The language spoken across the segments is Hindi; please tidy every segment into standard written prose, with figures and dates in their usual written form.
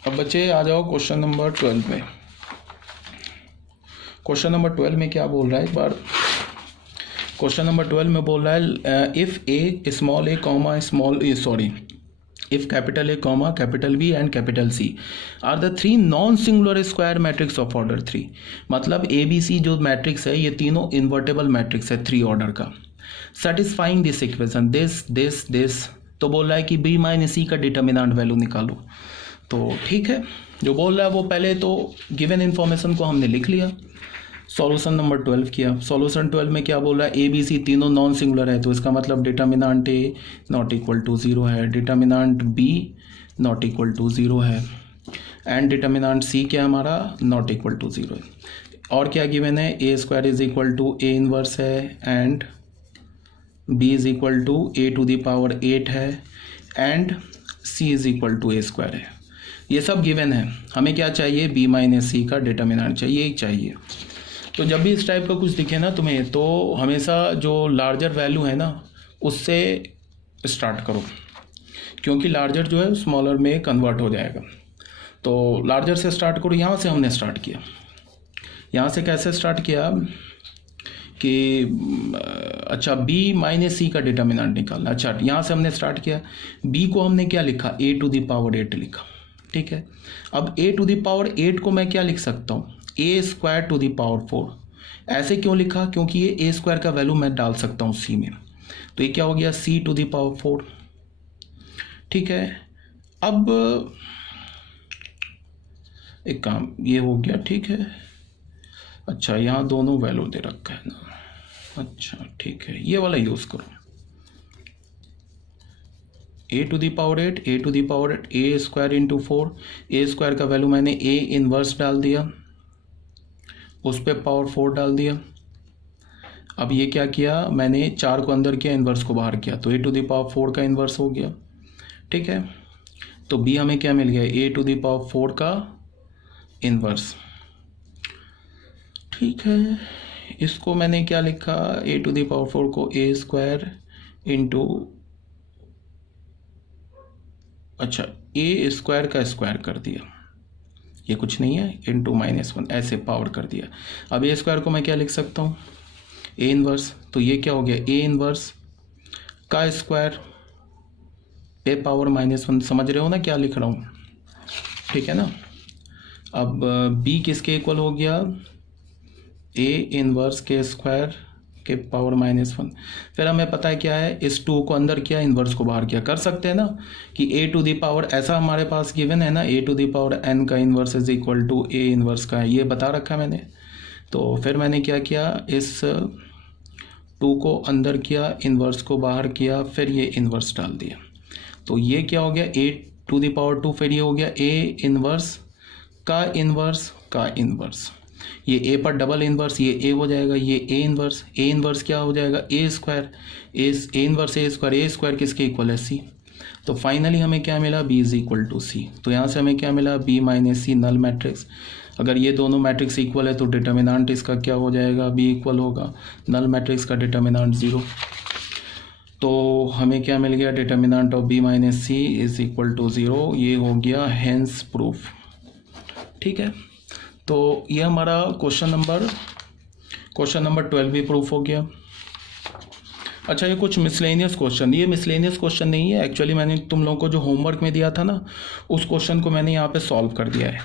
अब बच्चे आ जाओ क्वेश्चन नंबर 12 में। क्वेश्चन नंबर 12 में क्या बोल रहा है एक बार। क्वेश्चन नंबर 12 में बोल रहा है if A small A comma small A sorry if capital A comma capital B and capital C are the three non-singular square matrix of order 3। मतलब ABC जो मैट्रिक्स है ये तीनों इन्वर्टेबल मैट्रिक्स है 3 ऑर्डर का। सेटिस्फाइंग दिस इक्वेशन दिस तो बोल रहा है कि B माइनस C का डिटर्मिनेंट वैल्यू निकालो। तो ठीक है, जो बोल रहा है वो पहले तो गिवन इन्फॉर्मेशन को हमने लिख लिया, सॉल्यूशन नंबर 12 किया। सॉल्यूशन 12 में क्या बोल रहा है, ए बी सी तीनों नॉन सिंगुलर है, तो इसका मतलब determinant A not equal to 0 है, determinant B not equal to 0 है, एंड डिटर्मिनेंट सी क्या हमारा नॉट इक्वल टू 0 है। और क्या गिवन है, A square is equal to A inverse है, and B is equal to A to the power 8 है, and C is equal to A square है। ये सब गिवन है। हमें क्या चाहिए, बी माइनस सी का डिटर्मिनेंट चाहिए, एक चाहिए। तो जब भी इस टाइप का कुछ दिखे ना तुम्हें, तो हमेशा जो लार्जर वैल्यू है ना उससे स्टार्ट करो, क्योंकि लार्जर जो है स्मॉलर में कन्वर्ट हो जाएगा। तो लार्जर से स्टार्ट करो। यहाँ से हमने स्टार्ट किया। यहाँ से कैसे स्टार्ट किया कि अच्छा बी माइनस सी का डिटर्मिनेंट निकालना। अच्छा यहाँ से हमने स्टार्ट किया, बी को हमने क्या लिखा, ए टू द पावर 8 लिखा। ठीक है, अब ए टू द पावर 8 को मैं क्या लिख सकता हूँ, ए स्क्वायर टू द पावर 4। ऐसे क्यों लिखा, क्योंकि ये ए स्क्वायर का वैल्यू मैं डाल सकता हूँ सी में, तो ये क्या हो गया, सी टू द पावर 4। ठीक है, अब एक काम ये हो गया। ठीक है, अच्छा यहाँ दोनों वैल्यू दे रखा है ना, अच्छा ठीक है, ये वाला यूज़ करो, A to the power 8, A to the power 8, A square into 4। A square का वैल्यू मैंने ए इनवर्स डाल दिया, उस पर पावर 4 डाल दिया। अब ये क्या किया, मैंने 4 को अंदर किया, इन्वर्स को बाहर किया, तो ए टू द पावर 4 का इन्वर्स हो गया। ठीक है, तो बी हमें क्या मिल गया, ए टू द पावर 4 का इन्वर्स। ठीक है, इसको मैंने क्या लिखा, ए टू द पावर 4 को ए स्क्वायर इंटू, अच्छा ए स्क्वायर का स्क्वायर कर दिया, ये कुछ नहीं है, इंटू -1 ऐसे पावर कर दिया। अब ए स्क्वायर को मैं क्या लिख सकता हूँ, ए इनवर्स, तो ये क्या हो गया, ए इनवर्स का स्क्वायर पे पावर -1। समझ रहे हो ना क्या लिख रहा हूँ, ठीक है ना। अब बी किसके इक्वल हो गया, ए इनवर्स के स्क्वायर के पावर -1। फिर हमें पता है क्या है, इस 2 को अंदर किया, इन्वर्स को बाहर किया। कर सकते हैं ना कि ए टू दी पावर, ऐसा हमारे पास गिवन है ना, A to the power n का inverse is equal to A inverse का है, ये बता रखा है मैंने। तो फिर मैंने क्या किया, इस 2 को अंदर किया, इन्वर्स को बाहर किया, फिर ये इन्वर्स डाल दिया। तो ये क्या हो गया, ए टू दी पावर 2, फिर ये हो गया ए इन्वर्स का इन्वर्स का इन्वर्स। ये ए पर डबल इन्वर्स, ये ए हो जाएगा, ये ए इन्वर्स क्या हो जाएगा, ए square, A inverse A square किसके इक्वल है, सी। तो फाइनली हमें क्या मिला, बी इज इक्वल टू सी। तो यहाँ से हमें क्या मिला, बी माइनस सी नल मैट्रिक्स। अगर ये दोनों मैट्रिक्स इक्वल है तो डिटर्मिनेंट इसका क्या हो जाएगा, बी इक्वल होगा नल मैट्रिक्स का डिटर्मिनेंट 0। तो हमें क्या मिल गया, determinant of B minus C is equal to 0। ये हो गया हेंस प्रूफ। ठीक है, तो ये हमारा क्वेश्चन नंबर 12 भी प्रूफ हो गया। अच्छा ये कुछ मिसलेनियस क्वेश्चन, ये मिसलेनियस क्वेश्चन नहीं है, एक्चुअली मैंने तुम लोगों को जो होमवर्क में दिया था ना उस क्वेश्चन को मैंने यहाँ पे सॉल्व कर दिया है।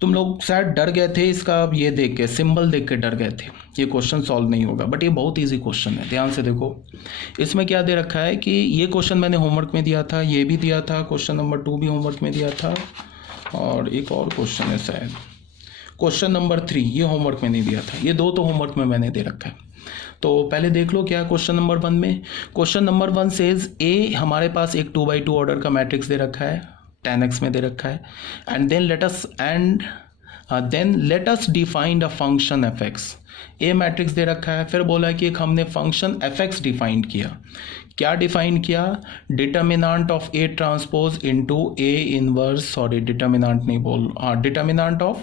तुम लोग शायद डर गए थे इसका, ये देख के सिंबल देख के डर गए थे, ये क्वेश्चन सॉल्व नहीं होगा, बट ये बहुत ईजी क्वेश्चन है। ध्यान से देखो, इसमें क्या दे रखा है कि ये क्वेश्चन मैंने होमवर्क में दिया था, ये भी दिया था, क्वेश्चन नंबर 2 भी होमवर्क में दिया था, और एक और क्वेश्चन है शायद क्वेश्चन नंबर 3, ये होमवर्क में नहीं दिया था, ये 2 तो होमवर्क में मैंने दे रखा है। तो पहले देख लो क्या क्वेश्चन नंबर 1 में। क्वेश्चन नंबर 1 सेज ए, हमारे पास एक 2x2 ऑर्डर का मैट्रिक्स दे रखा है, 10x में दे रखा है, and then let us define a function fx। A matrix दे रखा है, फिर बोला कि एक हमने फंक्शन fx डिफाइन किया। क्या डिफाइन किया, determinant of A transpose into A inverse, sorry determinant नहीं बोल, हाँ डिटर्मिनेंट ऑफ,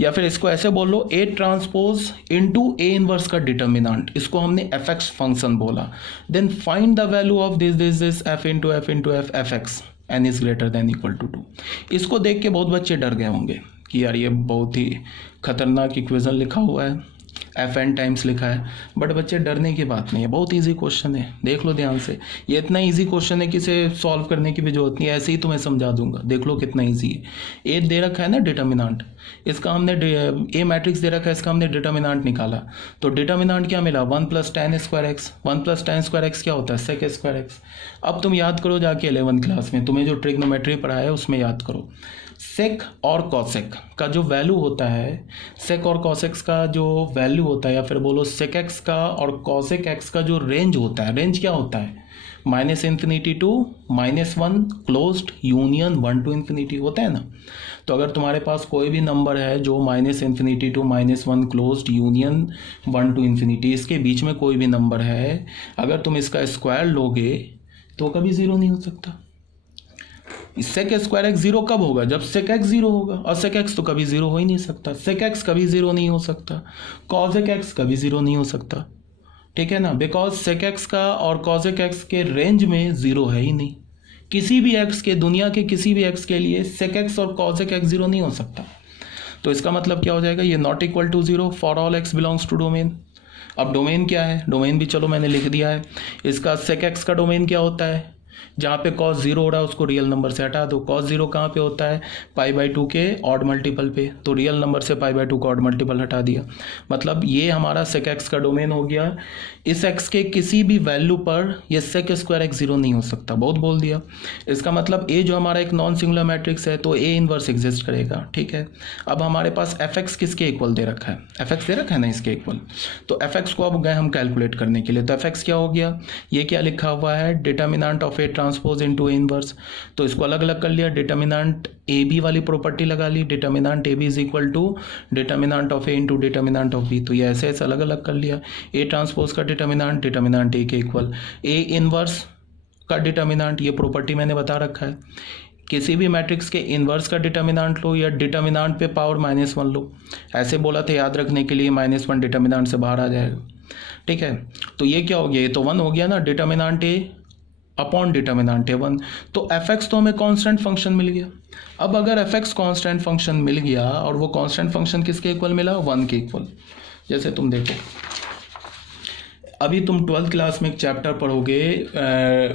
या फिर इसको ऐसे बोल लो, A transpose into A inverse का डिटर्मिनेंट, इसको हमने fx फंक्शन बोला। Then find the value of this F into F F X. n is greater than equal to 2। इसको देख के बहुत बच्चे डर गए होंगे कि यार ये बहुत ही खतरनाक इक्वेशन लिखा हुआ है, एफ एन टाइम्स लिखा है। बट बच्चे डरने की बात नहीं है, बहुत इजी क्वेश्चन है, देख लो ध्यान से। ये इतना इजी क्वेश्चन है कि इसे सॉल्व करने की भी जरूरत नहीं है, ऐसे ही तुम्हें समझा दूंगा, देख लो कितना इजी है। ए दे रखा है ना डिटर्मिनांट, इसका हमने ए मैट्रिक्स दे रखा है, इसका हमने डिटर्मिनांट निकाला। तो डिटर्मिनांट क्या मिला, 1 + tan square x. 1 + tan square x क्या होता है, सेक स्क्वायर एक्स। अब तुम याद करो जाके 11th क्लास में तुम्हें जो ट्रिग्नोमेट्री पढ़ा है उसमें याद करो, सेक और कॉसेक का जो वैल्यू होता है, सेक और कॉसेक्स का जो वैल्यू होता है, या फिर बोलो सेक एक्स का और कॉसेक एक्स का जो रेंज होता है, रेंज क्या होता है, -∞ टू -1 क्लोज्ड यूनियन 1 to ∞ होता है ना। तो अगर तुम्हारे पास कोई भी नंबर है जो -∞ टू -1 क्लोज्ड यूनियन 1 to ∞, इसके बीच में कोई भी नंबर है, अगर तुम इसका स्क्वायर लोगे तो कभी ज़ीरो नहीं हो सकता। सेक स्क्वायर एक्स जीरो कब होगा, जब सेक एक्स जीरो होगा, और सेक एक्स तो कभी जीरो हो ही नहीं सकता, सेक एक्स कभी जीरो नहीं हो सकता, कॉसेक एक्स कभी जीरो नहीं हो सकता, ठीक है ना, बिकॉज सेक एक्स का और कॉसेक एक्स के रेंज में जीरो है ही नहीं। किसी भी एक्स के, दुनिया के किसी भी एक्स के लिए सेक एक्स और कॉसेक एक्स जीरो नहीं हो सकता। तो इसका मतलब क्या हो जाएगा, ये not equal to zero for all x belongs to domain. अब डोमेन क्या है, डोमेन भी चलो मैंने लिख दिया है, इसका सेक एक्स का डोमेन क्या होता है, जहाँ पे cos 0 हो रहा है उसको रियल नंबर से हटा दो। cos 0 कहाँ पे होता है, π/2 के ऑड मल्टीपल पे, तो रियल नंबर से π/2 का ऑड मल्टीपल हटा दिया। मतलब ये हमारा सेक एक्स का डोमेन हो गया। इस एक्स के किसी भी वैल्यू पर ये सेक स्क्वायर एक्स जीरो नहीं हो सकता, बहुत बोल दिया। इसका मतलब ए जो हमारा एक नॉन सिंगुलर मैट्रिक्स है तो ए इनवर्स एग्जिस्ट करेगा, ठीक है। अब हमारे पास एफ एक्स किसके इक्वल दे रखा है, एफ एक्स दे रखा है ना इसके इक्वल, तो एफ एक्स को अब गए हम कैलकुलेट करने के लिए। तो एफ एक्स क्या हो गया, ये क्या लिखा हुआ है, determinant of A transpose into A inverse. तो इसको अलग अलग कर लिया, डिटर्मिनेंट ए बी वाली प्रॉपर्टी लगा ली, determinant A B is equal to determinant of A into determinant of B. तो ये ऐसे ऐसे अलग अलग कर लिया, ए ट्रांसपोज का डिटर्मिनेंट डिटर्मिनेंट ए के इक्वल, ए इनवर्स का डिटर्मिनेंट, ये प्रॉपर्टी मैंने बता रखा है। किसी भी मैट्रिक्स के इनवर्स का डिटर्मिनेंट लो या डिटर्मिनेंट पे पावर -1 लो, ऐसे बोला था याद रखने के लिए, -1 डिटर्मिनेंट से बाहर आ जाएगा, ठीक है। तो ये क्या हो गया, ये तो 1 हो गया ना, डिटर्मिनेंट ए अपॉन डिटर्मिनेंट ए 1। तो एफ एक्स तो हमें कांस्टेंट फंक्शन मिल गया। अब अगर एफ एक्स कांस्टेंट फंक्शन मिल गया और वो कांस्टेंट फंक्शन किसके इक्वल मिला, 1 के इक्वल। जैसे तुम देखो अभी तुम 12th क्लास में एक चैप्टर पढ़ोगे,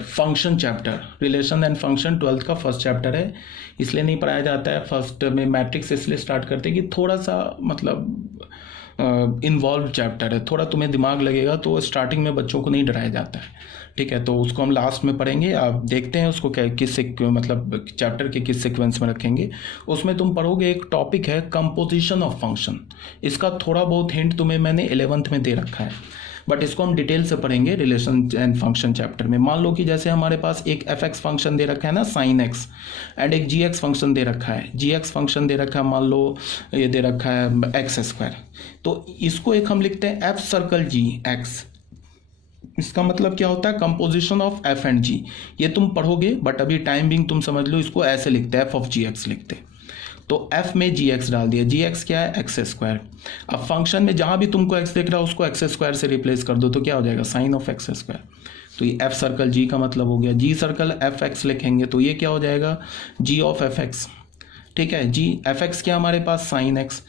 function chapter, relation and function 12th का फर्स्ट चैप्टर है, इसलिए नहीं पढ़ाया जाता है फर्स्ट में मैट्रिक्स, इसलिए स्टार्ट करते हैं कि थोड़ा सा मतलब इन्वॉल्व चैप्टर है, थोड़ा तुम्हें दिमाग लगेगा, तो स्टार्टिंग में बच्चों को नहीं डराया जाता है, ठीक है। तो उसको हम लास्ट में पढ़ेंगे, आप देखते हैं उसको किस मतलब चैप्टर के किस सीक्वेंस में रखेंगे। उसमें तुम पढ़ोगे एक टॉपिक है कंपोजिशन ऑफ फंक्शन, इसका थोड़ा बहुत हिंट तुम्हें मैंने 11th में दे रखा है, बट इसको हम डिटेल से पढ़ेंगे रिलेशन एंड फंक्शन चैप्टर में। मान लो कि जैसे हमारे पास एक एफ एक्स फंक्शन दे रखा है ना sin x, एंड एक जी एक्स फंक्शन दे रखा है, जी एक्स फंक्शन दे रखा है, मान लो ये दे रखा है एक्स स्क्वायर, तो इसको एक हम लिखते हैं एफ सर्कल जी एक्स। इसका मतलब क्या होता है, कंपोजिशन ऑफ एफ एंड जी। ये तुम पढ़ोगे, बट अभी टाइम बिंग तुम समझ लो, इसको ऐसे लिखते हैं एफ ऑफ जी एक्स लिखते हैं। तो f में जी एक्स डाल दिया, जी एक्स क्या है, एक्स स्क्वायर। अब फंक्शन में जहां भी तुमको x दिख रहा है उसको एक्स स्क्वायर से रिप्लेस कर दो, तो क्या हो जाएगा, साइन ऑफ एक्स स्क्वायर। तो ये f सर्कल g का मतलब हो गया, g सर्कल एफ एक्स लिखेंगे तो ये क्या हो जाएगा, g ऑफ एफ एक्स, ठीक है। g एफ एक्स क्या हमारे पास, साइन एक्स।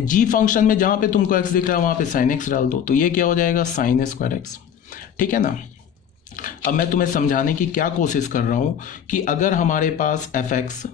g फंक्शन में जहां पे तुमको x दिख रहा है वहां पे साइन एक्स डाल दो, तो ये क्या हो जाएगा, साइन स्क्वायर एक्स, ठीक है ना। अब मैं तुम्हें समझाने की क्या कोशिश कर रहा हूं कि अगर हमारे पास एफ एक्स